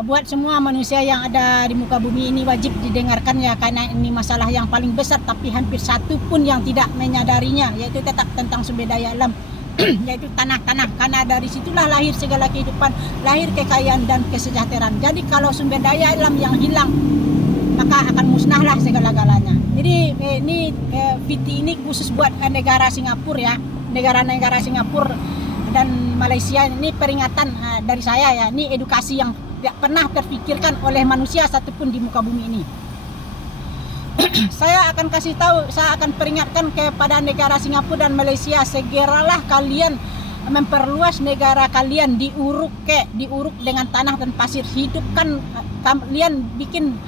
buat semua manusia yang ada di muka bumi ini wajib didengarkan ya, karena ini masalah yang paling besar tapi hampir satu pun yang tidak menyadarinya, yaitu tetap tentang sumber daya alam yaitu tanah-tanah, karena dari situlah lahir segala kehidupan, lahir kekayaan dan kesejahteraan. Jadi kalau sumber daya alam yang hilang, maka akan musnahlah segala-galanya. Jadi VT ini khusus buat negara Singapura ya, negara-negara Singapura dan Malaysia. Ini peringatan dari saya ya, ini edukasi yang tidak pernah terpikirkan oleh manusia satupun di muka bumi ini. Saya akan kasih tahu, saya akan peringatkan kepada negara Singapura dan Malaysia, segeralah kalian memperluas negara kalian, diuruk dengan tanah dan pasir. Hidupkan, kalian bikin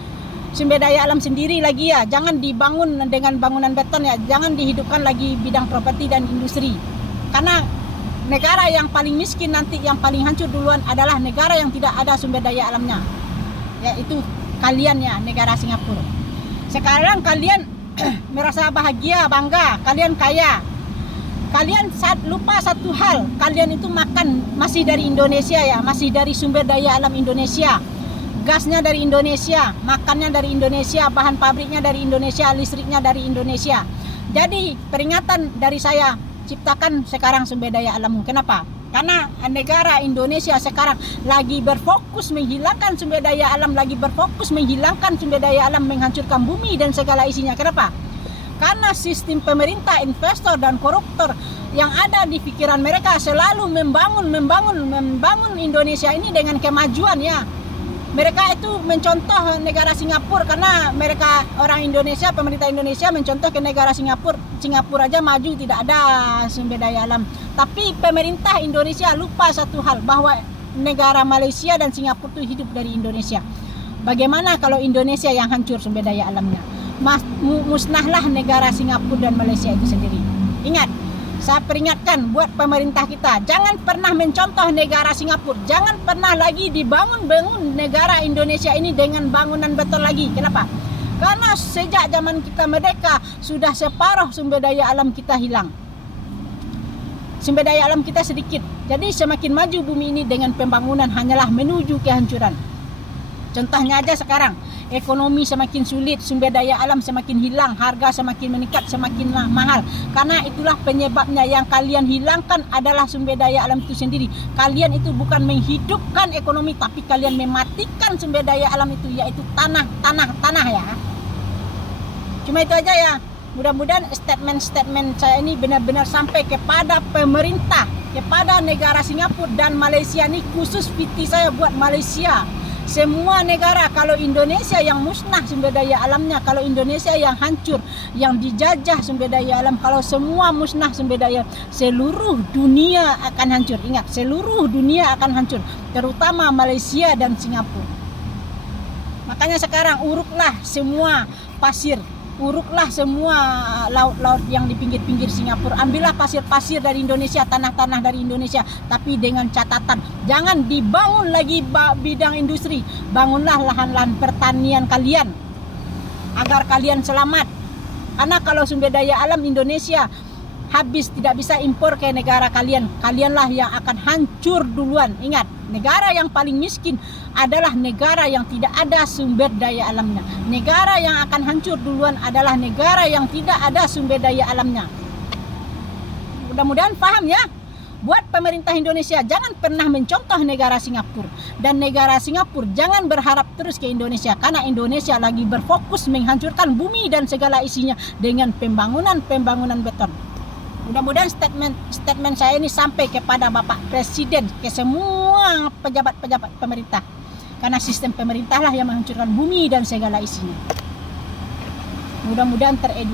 sumber daya alam sendiri lagi ya, jangan dibangun dengan bangunan beton ya, jangan dihidupkan lagi bidang properti dan industri. Karena negara yang paling miskin nanti, yang paling hancur duluan adalah negara yang tidak ada sumber daya alamnya, yaitu kalian ya, negara Singapura. Sekarang kalian merasa bahagia, bangga, kalian kaya. Kalian lupa satu hal, kalian itu makan masih dari Indonesia ya, masih dari sumber daya alam Indonesia. Gasnya dari Indonesia, makannya dari Indonesia, bahan pabriknya dari Indonesia, listriknya dari Indonesia. Jadi peringatan dari saya, ciptakan sekarang sumber daya alammu. Kenapa? Karena negara Indonesia sekarang lagi berfokus menghilangkan sumber daya alam, lagi berfokus menghilangkan sumber daya alam, menghancurkan bumi dan segala isinya. Kenapa? Karena sistem pemerintah, investor dan koruptor yang ada di pikiran mereka selalu membangun Indonesia ini dengan kemajuan ya. Mereka itu mencontoh negara Singapura, karena mereka orang Indonesia, pemerintah Indonesia mencontoh ke negara Singapura. Singapura aja maju, tidak ada sumber daya alam. Tapi pemerintah Indonesia lupa satu hal, bahwa negara Malaysia dan Singapura itu hidup dari Indonesia. Bagaimana kalau Indonesia yang hancur sumber daya alamnya? Musnahlah negara Singapura dan Malaysia itu sendiri. Ingat, saya peringatkan buat pemerintah kita, jangan pernah mencontoh negara Singapura, jangan pernah lagi dibangun negara Indonesia ini dengan bangunan beton lagi. Kenapa? Karena sejak zaman kita merdeka sudah separuh sumber daya alam kita hilang. Sumber daya alam kita sedikit. Jadi semakin maju bumi ini dengan pembangunan hanyalah menuju kehancuran. Contohnya aja sekarang, ekonomi semakin sulit, sumber daya alam semakin hilang, harga semakin meningkat, semakin mahal. Karena itulah penyebabnya, yang kalian hilangkan adalah sumber daya alam itu sendiri. Kalian itu bukan menghidupkan ekonomi, tapi kalian mematikan sumber daya alam itu, yaitu tanah ya. Cuma itu aja ya. Mudah-mudahan statement saya ini benar-benar sampai kepada pemerintah, kepada negara Singapura dan Malaysia. Ini khusus PT saya buat Malaysia. Semua negara, kalau Indonesia yang musnah sumber daya alamnya, kalau Indonesia yang hancur, yang dijajah sumber daya alam, kalau semua musnah sumber daya, seluruh dunia akan hancur. Ingat, seluruh dunia akan hancur, terutama Malaysia dan Singapura. Makanya sekarang uruklah semua pasir, uruklah semua laut-laut yang di pinggir-pinggir Singapura. Ambillah pasir-pasir dari Indonesia, tanah-tanah dari Indonesia, tapi dengan catatan, jangan dibangun lagi bidang industri. Bangunlah lahan-lahan pertanian kalian agar kalian selamat. Karena kalau sumber daya alam Indonesia habis, tidak bisa impor ke negara kalian, kalianlah yang akan hancur duluan. Ingat, negara yang paling miskin adalah negara yang tidak ada sumber daya alamnya. Negara yang akan hancur duluan adalah negara yang tidak ada sumber daya alamnya. Mudah-mudahan paham ya. Buat pemerintah Indonesia, jangan pernah mencontoh negara Singapura. Dan negara Singapura jangan berharap terus ke Indonesia, karena Indonesia lagi berfokus menghancurkan bumi dan segala isinya dengan pembangunan beton. Mudah-mudahan statement saya ini sampai kepada Bapak Presiden, ke semua pejabat-pejabat pemerintah. Karena sistem pemerintah lah yang menghancurkan bumi dan segala isinya. Mudah-mudahan teredukasi.